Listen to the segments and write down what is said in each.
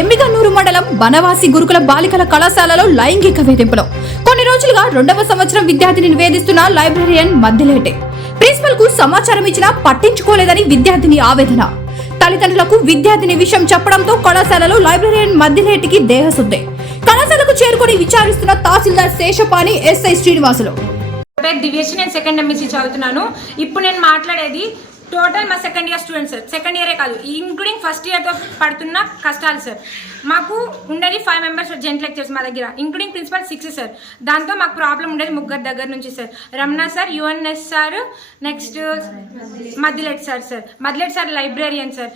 ఎమ్మిగన్నూరు మండలం బనవాసి గురుకుల బాలికల కళాశాలలో లైంగిక వేధింపులు. కొన్ని రోజులుగా రెండవ సంవత్సరం విద్యార్థిని నివేదిస్తున్న లైబ్రరియన్ మద్దిలేటే. ప్రిన్సిపల్కు సమాచారం ఇచ్చినా పట్టించుకోలేదని విద్యార్థిని ఆవేదన. తల్లిదండ్రులకు విద్యార్థిని విషయం చెప్పడంతో కళాశాలలో లైబ్రరియన్ మద్దిలేటికి దేహశుద్ధి. కళాశాలకు చేరుకొని విచారిస్తున్న తహసీల్దార్ శేషపాణి ఎస్ఐ శ్రీనివాసులు. దివ్యేష్ నేను సెకండ్ ఎంఎస్సీ చదువుతున్నాను. ఇప్పుడు నేను మాట్లాడేది టోటల్ మా second year students sir second ఇయరే కాదు ఇంక్లూడింగ్ ఫస్ట్ ఇయర్తో పడుతున్న కష్టాలు సార్ మాకు ఉండేది ఫైవ్ మెంబర్స్ జెంట్ లెక్చర్స్ మా దగ్గర ఇంక్లూడింగ్ ప్రిన్సిపల్ సిక్స్ సార్ దాంతో మాకు ప్రాబ్లం ఉండేది ముగ్గురు దగ్గర నుంచి sir Ramana sir UNS sir next Maddilet sir sir Maddilet sir librarian sir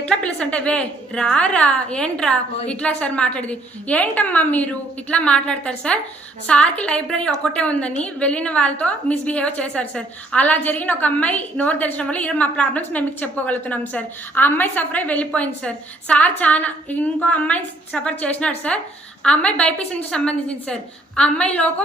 ఎట్లా పిలుస్తుంటే వే రా రా ఏంట్రా? ఇట్లా సార్ మాట్లాడేది. ఏంటమ్మా మీరు? ఇట్లా మాట్లాడతారు సార్ సార్కి లైబ్రరీ ఒకటే ఉందని వెళ్ళిన వాళ్ళతో మిస్బిహేవ్ చేశారు సార్ అలా జరిగిన ఒక అమ్మాయి నోరు తెరిచడం వల్ల ఈరోజు మా ప్రాబ్లమ్స్ మేము మీకు చెప్పుకోగలుగుతున్నాం సార్ ఆ అమ్మాయి సఫర్ అయి వెళ్ళిపోయింది సార్ సార్ చాలా ఇంకో అమ్మాయి సఫర్ చేసినాడు సార్ ఆ అమ్మాయి బైపీసీ నుంచి సంబంధించింది సార్ ఆ అమ్మాయి లోకో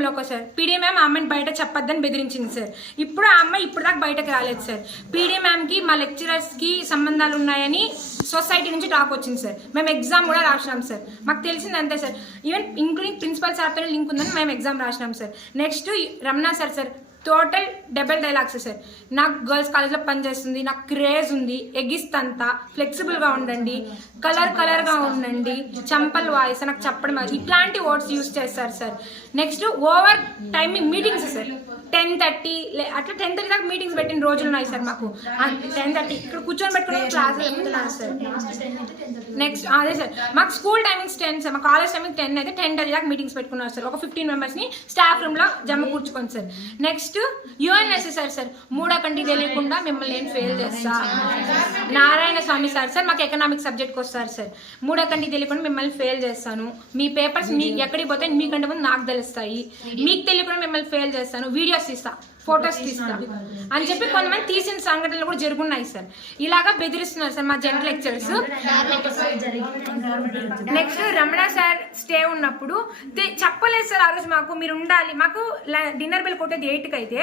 లోకో సార్ పీడీఎం ఆ అమ్మాయిని బయట చెప్పొద్దని బెదిరించింది సార్ ఇప్పుడు ఆ అమ్మాయి ఇప్పుడు దాకా బయటకు రాలేదు సార్ పీడీఎంకి మా లెక్చరర్స్కి సంబంధాలు ఉన్నాయని సొసైటీ నుంచి టాక్ వచ్చింది సార్ మేము ఎగ్జామ్ కూడా రాసినాం సార్ మాకు తెలిసింది అంతే సార్ ఈవెన్ ఇంక్లూడింగ్ ప్రిన్సిపల్ సార్తో లింక్ ఉందని మేము exam రాసినాం sir next Ramana sir sir total double dialogues sir నాకు గర్ల్స్ కాలేజ్లో పనిచేస్తుంది నాకు క్రేజ్ ఉంది ఎగిస్తంతా ఫ్లెక్సిబుల్గా ఉండండి కలర్ కలర్గా ఉండండి చంపల్ వాయిస్ నాకు చెప్పడం ఇట్లాంటి వర్డ్స్ యూస్ చేస్తారు sir. Next over timing meetings sir. Ten thirty అట్లా టెన్ థర్టీ దాకా మీటింగ్స్ పెట్టిన రోజులు ఉన్నాయి సార్ మాకు. టెన్ థర్టీ ఇక్కడ కూర్చొని పెట్టుకుని క్లాస్ సార్? నెక్స్ట్ ah, అదే సార్. మాకు స్కూల్ టైమింగ్స్ టెన్ సార్ మా కాలేజ్ టైమింగ్ టెన్ అయితే టెన్ థర్టీ దాకా మీటింగ్స్ పెట్టుకున్నారు సార్ ఒక ఫిఫ్టీన్ మెంబర్స్ని స్టాఫ్ రూమ్లో జమ కూర్చుకోండి sir next UNSS sir sir మూడో కంటి తెలియకుండా మిమ్మల్ని నేను ఫెయిల్ చేస్తా? నారాయణ స్వామి సార్ సార్ మాకు ఎకనామిక్ సబ్జెక్ట్కి వస్తారు సార్ మూడో కంటి తెలియకుండా మిమ్మల్ని ఫెయిల్ చేస్తాను. మీ పేపర్స్ మీ ఎక్కడికి పోతే మీకంటే ముందు నాకు తెలుస్తాయి. మీకు తెలియకుండా మిమ్మల్ని ఫెయిల్ చేస్తాను. వీడియోస్ ఇస్తాను ఫొటోస్ తీస్తా. అని చెప్పి కొంతమంది తీసిన సంఘటనలు కూడా జరుగున్నాయి సార్. ఇలాగా బెదిరిస్తున్నారు సార్ మా gent lectures next Ramana sir stay ఉన్నప్పుడు చెప్పలేదు సార్ ఆ రోజు మాకు మీరు ఉండాలి. మాకు డిన్నర్ బిల్ కొట్టేది ఎయిట్కి అయితే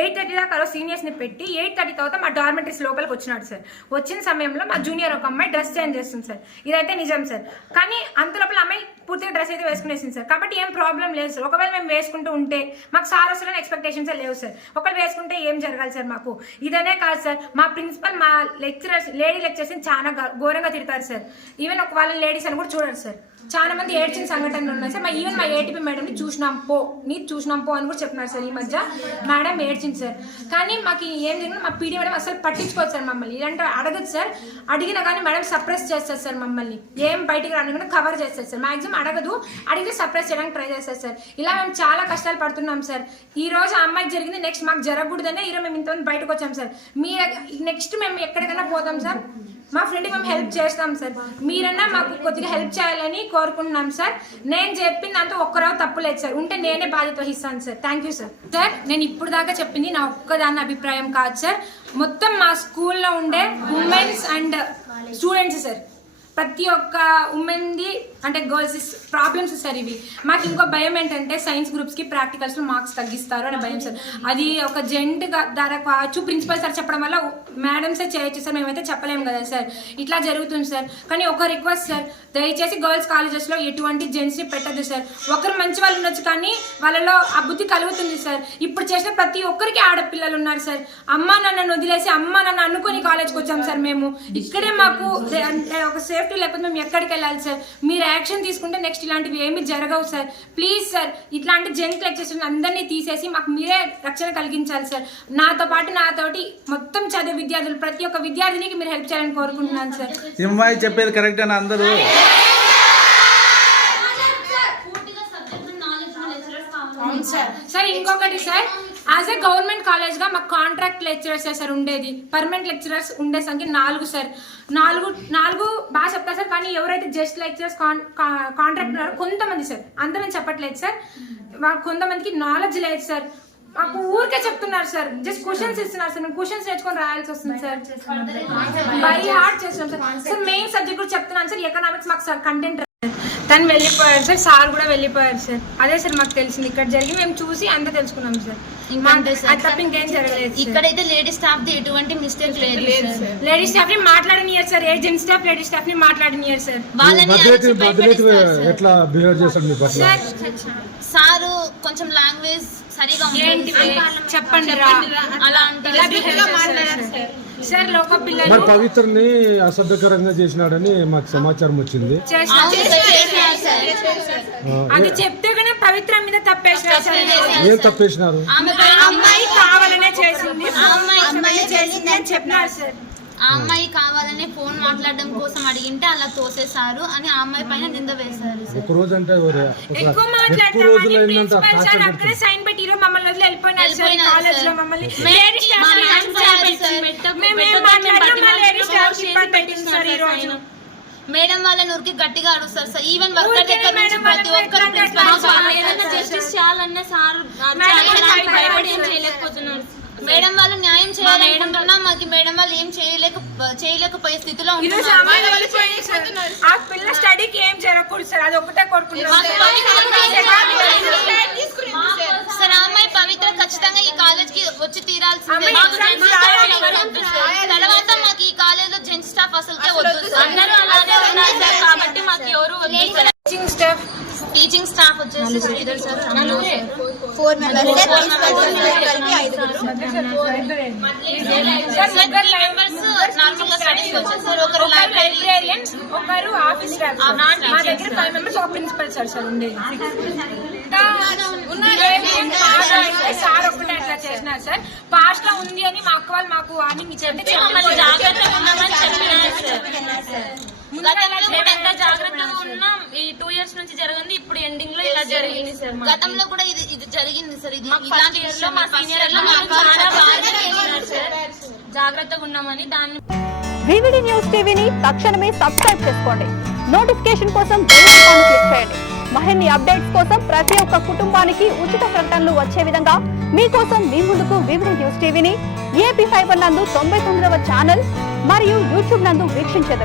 ఎయిట్ థర్టీ దాకా ఆ సీనియర్స్ని పెట్టి ఎయిట్ థర్టీ తర్వాత మా డార్మెంటరీస్ లోపలికి వచ్చినాడు సార్. వచ్చిన సమయంలో మా జూనియర్ ఒక అమ్మాయి డ్రెస్ చేంజ్ చేస్తుంది సార్. ఇదైతే నిజం సార్. కానీ అంత లోపల అమ్మాయి పూర్తిగా డ్రెస్ అయితే వేసుకునేసింది సార్. కాబట్టి ఏం ప్రాబ్లం లేదు సార్. ఒకవేళ మేము వేసుకుంటూ ఉంటే మాకు సార్ వస్తారని ఎక్స్పెక్టేషన్స్ లేవు సార్. ఒకవేళ వేసుకుంటే ఏం జరగాలి సార్ మాకు? ఇదనే కాదు సార్. మా ప్రిన్సిపల్ మా లెక్చరర్స్ లేడీ లెక్చరర్స్ని చాలా ఘోరంగా తిడతారు సార్. ఈవెన్ ఒక వాళ్ళ లేడీస్ అని కూడా చూడరు సార్. చాలా మంది ఏడ్చిన సంఘటనలు ఉన్నాయి. సార్ మా ఈవెన్ మా ఏటీపీ మేడంని చూసినాం పో నీ చూసినాం పో అని కూడా చెప్తున్నారు సార్ ఈ మధ్య. మేడం ఏడ్చింది సార్. కానీ మాకు ఏం జరిగినా మా పీడీ మేడం అసలు పట్టించుకోవచ్చు సార్ మమ్మల్ని. ఇలాంటి అడగదు సార్. అడిగినా కానీ మేడం సప్రెస్ చేస్తారు సార్ మమ్మల్ని. ఏం బయటికి రానికుండా కవర్ చేస్తారు సార్. మాక్సిమం అడగదు. అడిగితే సప్రెస్ చేయడానికి ట్రై చేస్తారు సార్. ఇలా మేము చాలా కష్టాలు పడుతున్నాం సార్. ఈ రోజు ఆ అమ్మాయికి జరిగింది. నెక్స్ట్ మాకు జరగకూడదనే ఈరోజు మేము ఇంతమంది బయటకు వచ్చాం సార్. మీ నెక్స్ట్ మేము ఎక్కడికైనా పోతాం సార్. మా ఫ్రెండ్కి మేము హెల్ప్ చేస్తాం సార్. మీరన్నా మాకు కొద్దిగా హెల్ప్ చేయాలని కోరుకుంటున్నాం సార్. నేను చెప్పిన దాంతో ఒక్కరో తప్పు లేదు సార్. ఉంటే నేనే బాధ్యత వహిస్తాను sir. Thank you sir sir నేను ఇప్పుడు దాకా చెప్పింది నా ఒక్కదాని అభిప్రాయం కాదు సార్ మొత్తం మా స్కూల్లో ఉండే ఉమెన్స్ అండ్ స్టూడెంట్స్ సార్ ప్రతి ఒక్క ఉమెన్ది అంటే గర్ల్స్ ప్రాబ్లమ్స్ సార్ ఇవి. మాకు ఇంకో భయం ఏంటంటే సైన్స్ గ్రూప్స్కి ప్రాక్టికల్స్లో మార్క్స్ తగ్గిస్తారు అనే భయం సార్. అది ఒక జెంట్ ద్వారా కావచ్చు ప్రిన్సిపల్ సార్ చెప్పడం వల్ల మేడమ్సే చేయొచ్చు సార్ మేమైతే చెప్పలేము కదా సార్. ఇట్లా జరుగుతుంది సార్. కానీ ఒక రిక్వెస్ట్ సార్ దయచేసి గర్ల్స్ కాలేజెస్లో ఎటువంటి జెంట్స్ని పెట్టద్దు సార్. ఒకరు మంచి వాళ్ళు ఉండొచ్చు కానీ వాళ్ళలో ఆ బుద్ధి కలుగుతుంది సార్. ఇప్పుడు చేసిన ప్రతి ఒక్కరికి ఆడపిల్లలు ఉన్నారు సార్. అమ్మ నన్ను వదిలేసి అమ్మ నన్ను అనుకొని కాలేజ్కి వచ్చాం సార్ మేము. ఇక్కడే మాకు అంటే ఒక సేఫ్టీ లేకపోతే మేము ఎక్కడికి వెళ్ళాలి సార్ మీరు యాక్షన్ తీసుకుంటే నెక్స్ట్ ఇలాంటివి ఏమి జరగవు సార్ ప్లీజ్ సార్ ఇట్లాంటి జెంట్ లెక్చర్స్ అందరినీ తీసేసి మాకు మీరే రక్షణ కలిగించాలి సార్ నాతో పాటు నాతోటి మొత్తం చదివే విద్యార్థులు ప్రతి ఒక్క విద్యార్థినికి మీరు హెల్ప్ చేయాలని కోరుకుంటున్నాను సార్ చెప్పేది కరెక్ట్ అని అందరూ పూర్తిగా సబ్జెక్ట్ నాలెడ్జ్ లెక్చరర్స్ కావాలి సార్ ఇంకొకటి సార్ యాజ్ ఎ గవర్నమెంట్ కాలేజ్గా మాకు కాంట్రాక్ట్ లెక్చరర్స్ సార్ ఉండేది. పర్మనెంట్ లెక్చరర్స్ ఉండే సంఖ్య నాలుగు సార్ నాలుగు నాలుగు బాగా చెప్తారు సార్ కానీ ఎవరైతే జస్ట్ లెక్చరర్స్ కాంట్రాక్ట్ ఉన్నారో కొంతమంది సార్ అందరని చెప్పట్లేదు సార్ మాకు కొంతమందికి నాలెడ్జ్ లేదు సార్ మాకు ఊరికే చెప్తున్నారు సార్ జస్ట్ క్వశ్చన్స్ ఇస్తున్నారు సార్ క్వశ్చన్స్ నేర్చుకొని రాయాల్సి వస్తుంది సార్ బై హార్ట్ చేస్తున్నాం సార్ సార్ మెయిన్ సబ్జెక్ట్ కూడా చెప్తున్నాను సార్ ఎకనామిక్స్ మాకు సార్ కంటెంట్ తను వెళ్ళిపోయారు సార్ సార్ కూడా వెళ్ళిపోయారు సార్ అదే సార్ మాకు తెలిసింది ఇక్కడ జరిగి మేము చూసి అంతా తెలుసుకున్నాం సార్ సార్. అది తప్ప ఇంకేం జరగలేదు సార్. ఇక్కడైతే లేడీ స్టాఫ్ ది ఎటువంటి మిస్టేక్ లేదు సార్. లేడీ స్టాఫ్ని మాట్లాడనియర్ సార్ ఏజెంట్ స్టాఫ్ లేడీ స్టాఫ్ని మాట్లాడనియర్ సార్ వాళ్ళని అరిచి భయపెట్టిస్తారు సార్. ఎట్లా బిహేవ్ చేస్తాడు మీ పట్ల సార్ సారు కొంచెం లాంగ్వేజ్ సరిగా ఏంటి ఉంటుంది చెప్పండి రా అలా అంటే ఇలా behave చేస్తారు సార్. మరి పవిత్రని అసభ్యకరంగా చేసినాడని మాకు సమాచారం వచ్చింది. అది చెప్తే కన్నా పవిత్ర మీద తప్పేసినారు ఏం తప్పేసినారు? అమ్మాయి కావాలనే చేసింది. ఆ అమ్మాయి చేసింది అని చెప్పినారు సార్. ఆ అమ్మాయి కావాలని ఫోన్ మాట్లాడడం కోసం అడిగింటే అలా తోసేశారు. అని ఆ అమ్మాయి పైన నింద వేశారు ఒక రోజు అంటే ఎక్కువ ఎక్కువ మమ్మల్ని వదిలి వెళ్ళిపోయినారు సార్. కాలేజ్లో. మమ్మల్ని. లేడీ స్టాఫ్ మేము మాట్లాడినా మా లేడీ స్టాఫ్ ఇబ్బంది పెట్టింది సార్ ఈ రోజు మేడం వాళ్ళని ఊరికి గట్టిగా అడుగుతారు సార్. ఈవెన్ వర్కర్ ఊరికే దగ్గర నుంచి మేడం ప్రతి ఒక్కరు జస్టిస్ సార్. చేయాలన్నా భయపడి ఏం చేయలేకపోతున్నారు మేడం వాళ్ళు న్యాయం చేయాలనుకుంటున్నా మాకు మేడం వాళ్ళు ఏం చేయలేక చేయలేకపోయే స్థితిలో ఉంటున్నారు. వాళ్ళు. ఆ పిల్ల స్టడీకి ఏం జరగకూడదు సార్. అది ఒకటే కోరుకుంటున్నాం మాకు సార్ ఆ అమ్మాయి పవిత్ర ఖచ్చితంగా ఈ కాలేజ్కి వచ్చి తీరాల్సిందే అమ్మాయి మాకు exams జెంట్స్ స్టాఫ్ రాయాలి. ఎవరు వద్దు సార్. తర్వాత మాకు ఈ కాలేజ్లో జెంట్స్ స్టాఫ్ అసలు వద్దు సార్. అందరూ అలాగే ఉన్నారు సార్ కాబట్టి మాకు ఎవరు వద్దు sir. Teaching staff teaching staff వచ్చేసి శ్రీధర్ సార్ ఫోర్ ఒకరు లైబ్రేరియన్ ఒకరు ఆఫీస్. మా దగ్గర ఫైవ్ మెంబర్స్ ఒక ప్రిన్సిపల్ సార్ సార్ ఉండేది. సార్ ఒకటే అట్లా చేసినారు సార్ పాస్ట్లో ఉంది అని మా అక్క వాళ్ళు మాకు వార్నింగ్ ఇచ్చారు. జాగ్రత్తగా చెప్పినారు సార్ జాగ్రత్తగా ఉన్నాం జరిగింది. ఇప్పుడు ఎండింగ్లో ఇలా జరిగింది సార్. గతంలో కూడా ఇది ఇది జరిగింది సార్ ఇది ఇలాంటి మా చాలా బాగా సార్ జాగ్రత్తగా ఉన్నామని దాన్ని వివిడి న్యూస్ టీవీని తక్షణమే సబ్స్క్రైబ్ చేసుకోండి. నోటిఫికేషన్ కోసం బెల్ ఐకాన్ క్లిక్ చేయండి. మరిన్ని అప్డేట్స్ కోసం ప్రతి ఒక్క కుటుంబానికి ఉచిత ప్రకటనలు వచ్చే విధంగా మీకోసం మీ ముందుకు వివిడి న్యూస్ టీవీని ఏపీ ఫైబర్ నందు తొంభై తొమ్మిదవ ఛానల్ మరియు యూట్యూబ్ నందు వీక్షించెదరు.